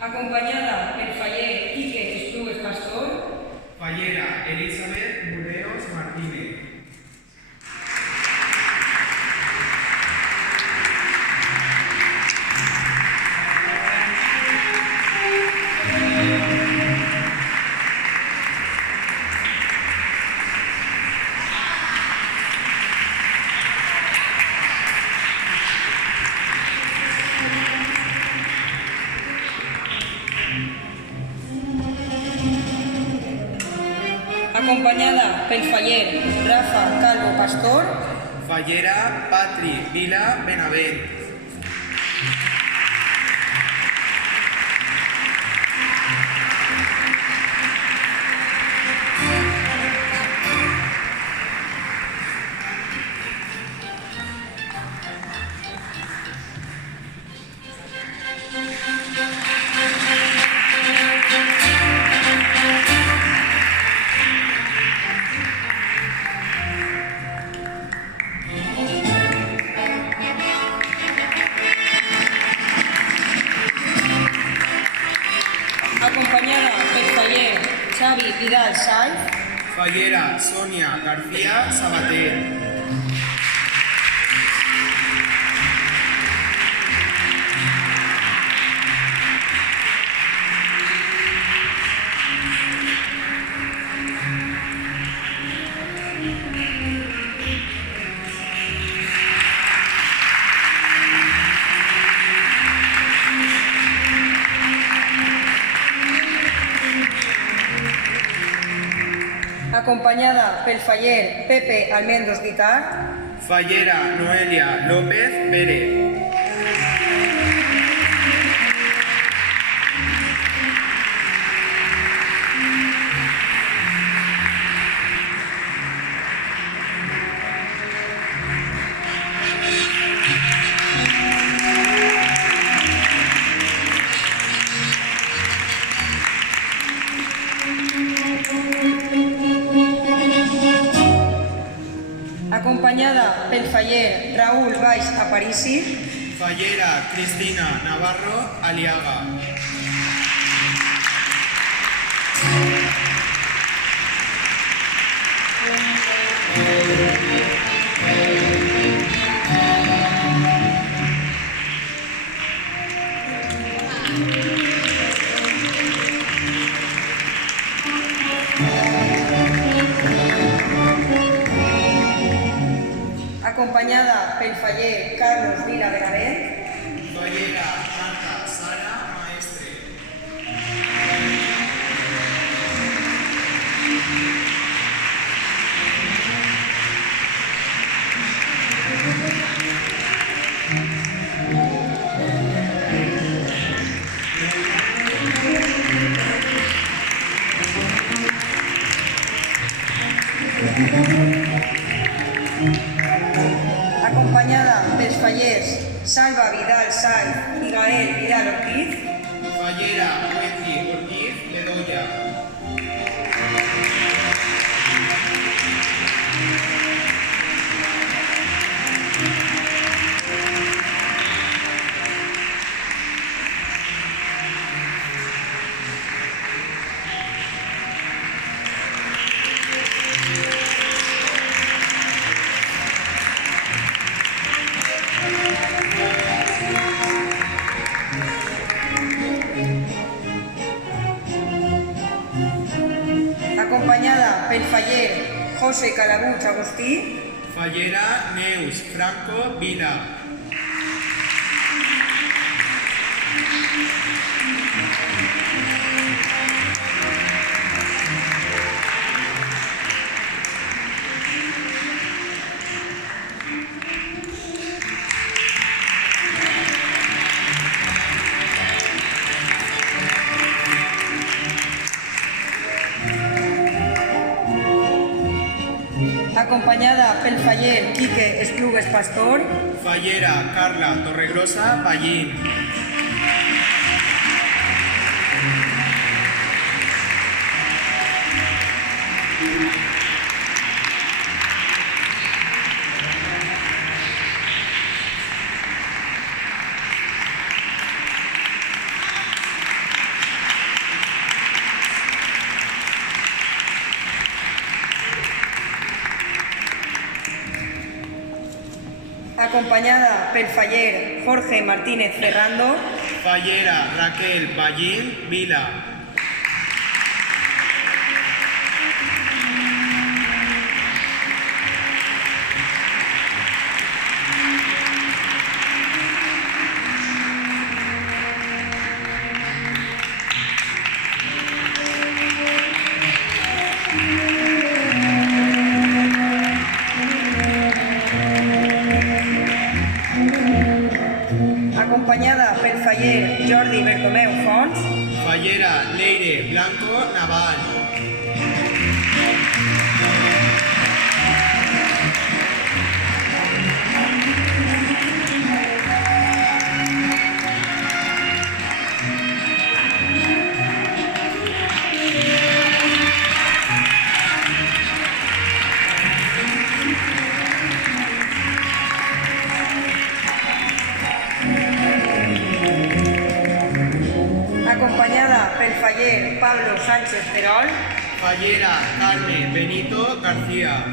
acompanyada pel faller Quique Esplugues Pastor, fallera Elizabeth Bureos Martínez, acompanyada pel faller Rafa Calvo Pastor, fallera Patri Vila Benavent, acompanyada pel faller Xavi Vidal Saiz, fallera Sonia García Sabater, acompanyada pel faller Pepe Almendros Guitar, fallera Noelia López Pérez, acompanyada pel faller Raúl Baix Aparici, fallera Cristina Navarro Aliaga, acompanyada pel faller Carlos Vila Benavent, fallera Marta Sara Maestre, acompanyada pels fallers Salva Vidal Saiz i Gael Vidal Ortiz, fallera Wendy Ortiz Ledoya, acompanyada pel faller José Calabuig Agustí, fallera Neus Franco Vila, acompanyada pel faller Quique Esplugues Pastor, fallera Carla Torregrosa Ballín, acompanyada pel faller Jorge Martínez Ferrando, Fallera Raquel Ballín Vila. acompanyada pel faller Jordi Bertomeu Fons, Fallera Leire Blanco Naval. acompanyada pel faller Pablo Sánchez Terol, Fallera Carmen Benito García.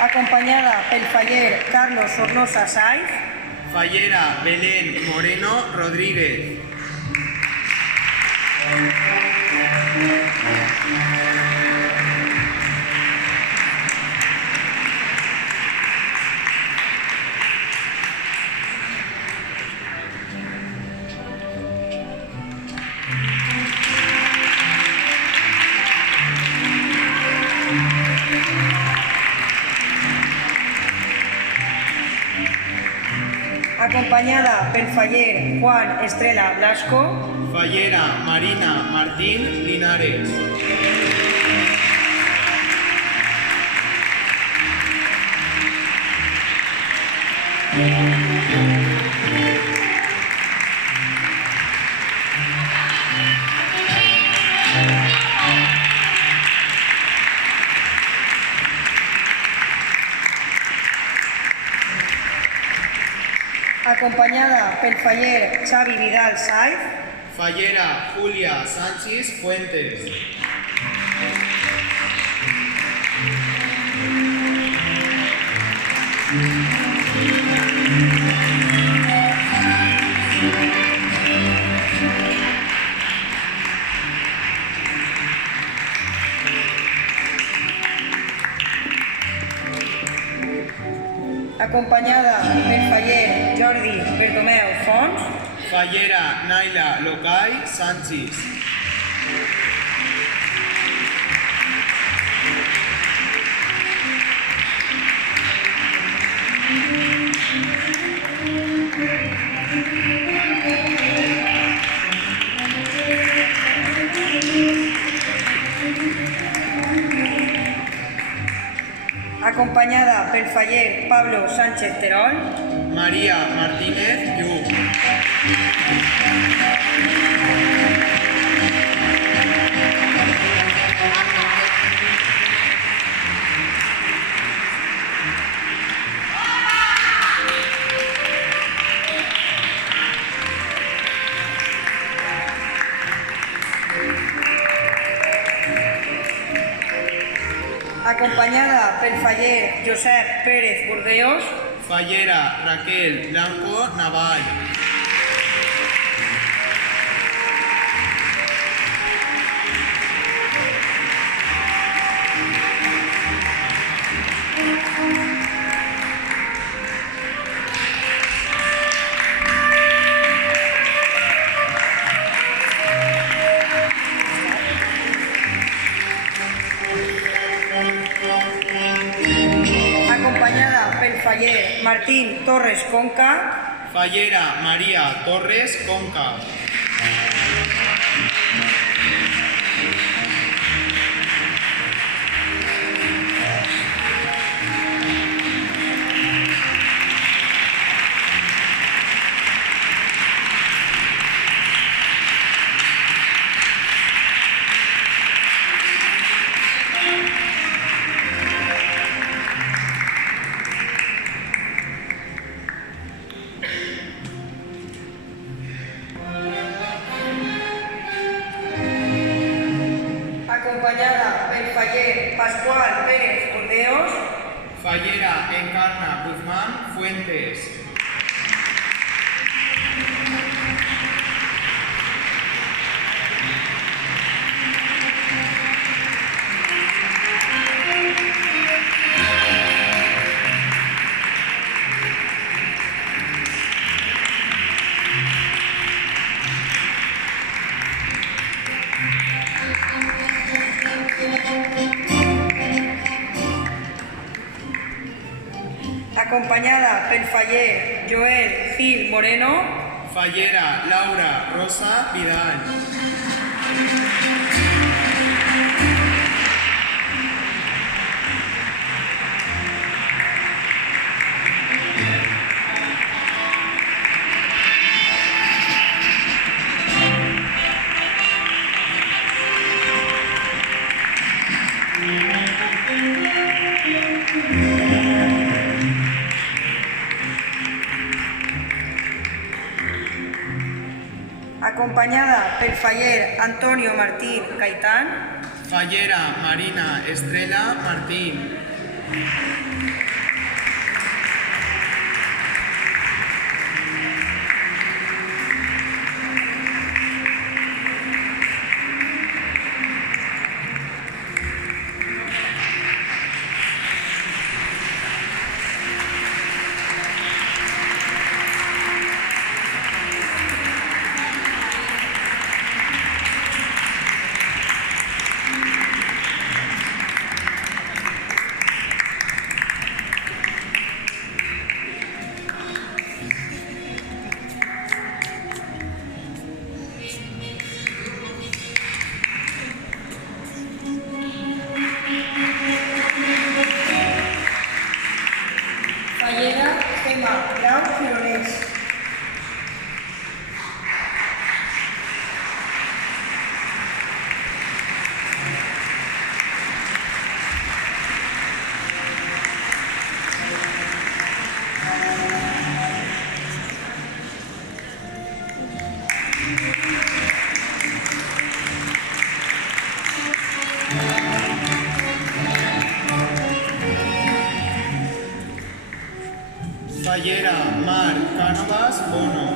acompanyada pel faller Carlos Sornosa Saiz, Fallera Belén Moreno Rodríguez. acompanyada pel faller Juan Estrella Blasco, Fallera Marina Martín Linares. acompanyada pel faller Xavi Vidal Saiz, Fallera Julia Sánchez Fuentes. acompanyada pel faller Jordi Bertomeu Fons, Fallera Naila Locay Sánchez. acompanyada pel faller Pablo Sánchez Terol, María Martínez Yu. acompanyada pel faller Josep Pérez Burdeos, Fallera Raquel Blanco Naval. acompanyada pel faller Martín Torres Conca, Fallera María Torres Conca. acompanyada pel faller Joel Gil Moreno, Fallera Laura Rosa Vidal. acompanyada pel faller Antonio Martín Gaitán, Fallera Marina Estrella Martín. fallera Gemma Grau Gironès, Fallera Mar Cánovas Bono.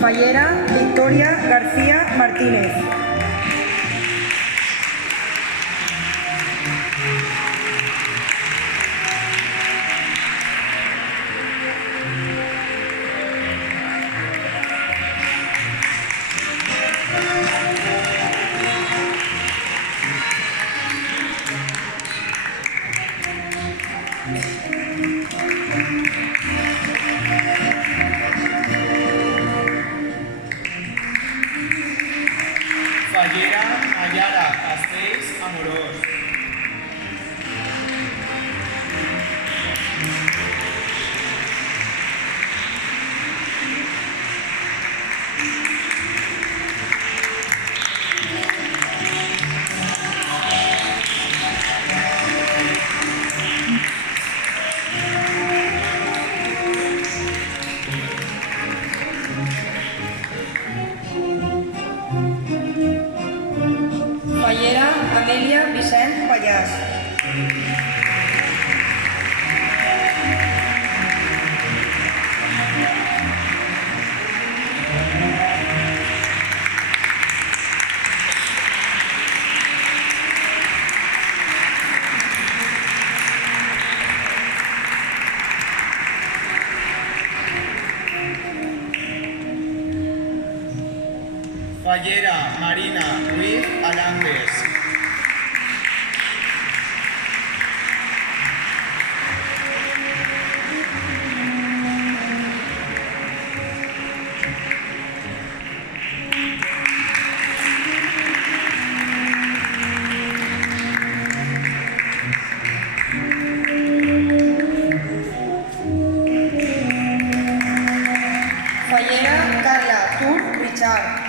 fallera Victoria García Martínez, Fallera Ayala Castells Amorós. fallera Amèlia Vicent Pallàs, Fallera Marina Ruiz Alanges. fallera Carla Tur Richard,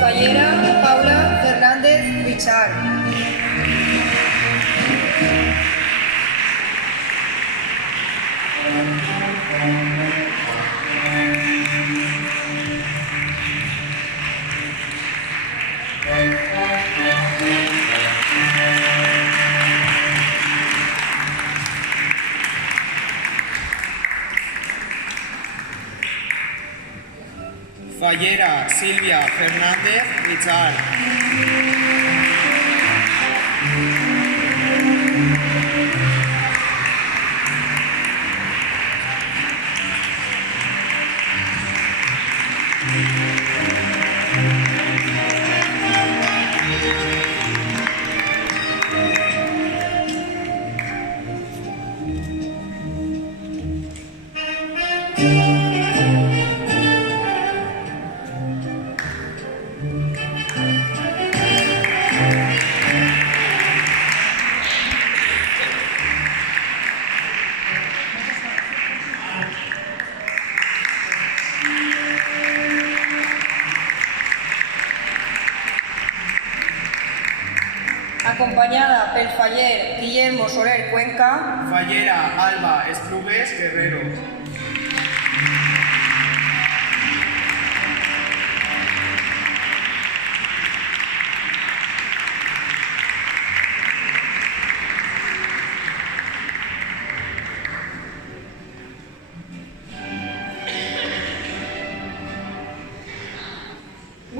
Fallera Paula Fernández Richard. Fallera Silvia Fernández Richard. Acompanyada pel faller Guillermo Soler Cuenca, Fallera Alba Esplugues Guerrero.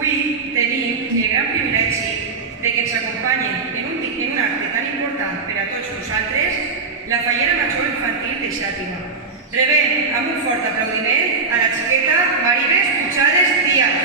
avui tenim el gran privilegi de que ens acompanyen en un acte tan important per a tots nosaltres la Fallera Major Infantil de Xàtiva. Rebem amb un fort aplaudiment a la xiqueta Maribes Puigades Díaz.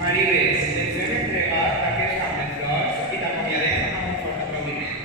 Maribes, ens hem entregat aquest camp de flors i t'acomiadem amb un fort aplaudiment.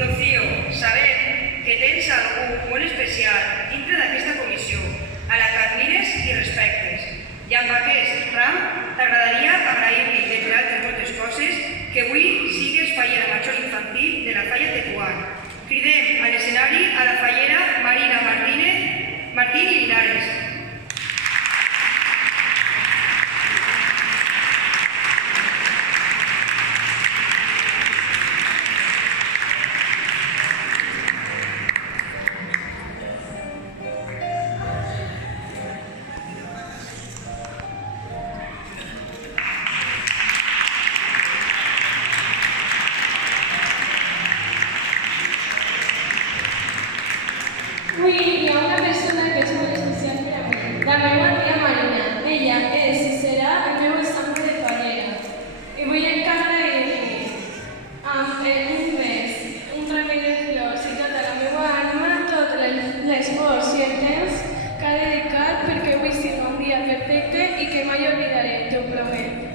Rocío, sabem que tens algú molt especial dintre d'aquesta comissió, a la que admires i respectes. I amb aquest ram t'agradaria agrair-li, entre altres moltes coses, que avui sigues fallera major infantil de la Falla Tetuán. Cridem a l'escenari a la fallera Marina Martín i Linares. Avui hi ha una persona que és molt especial per aplaudiment.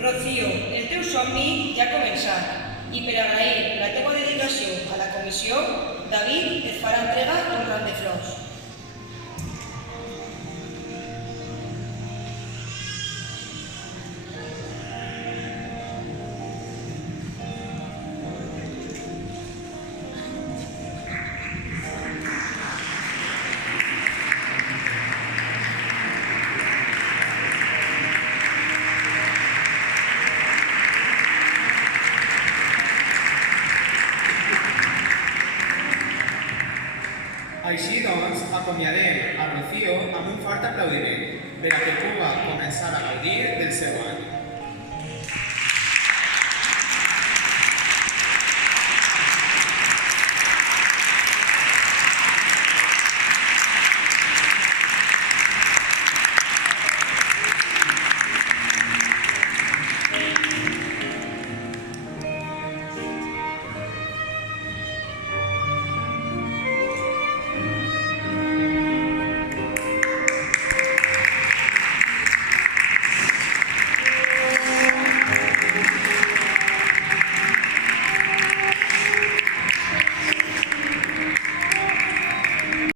Rocío, el teu somni ja ha començat i per agrair la teua dedicació a la comissió, David et farà entrega d'un ram de flors. Així doncs, acomiadem a Rocío amb un fort aplaudiment per a que puga començar a gaudir del seu any.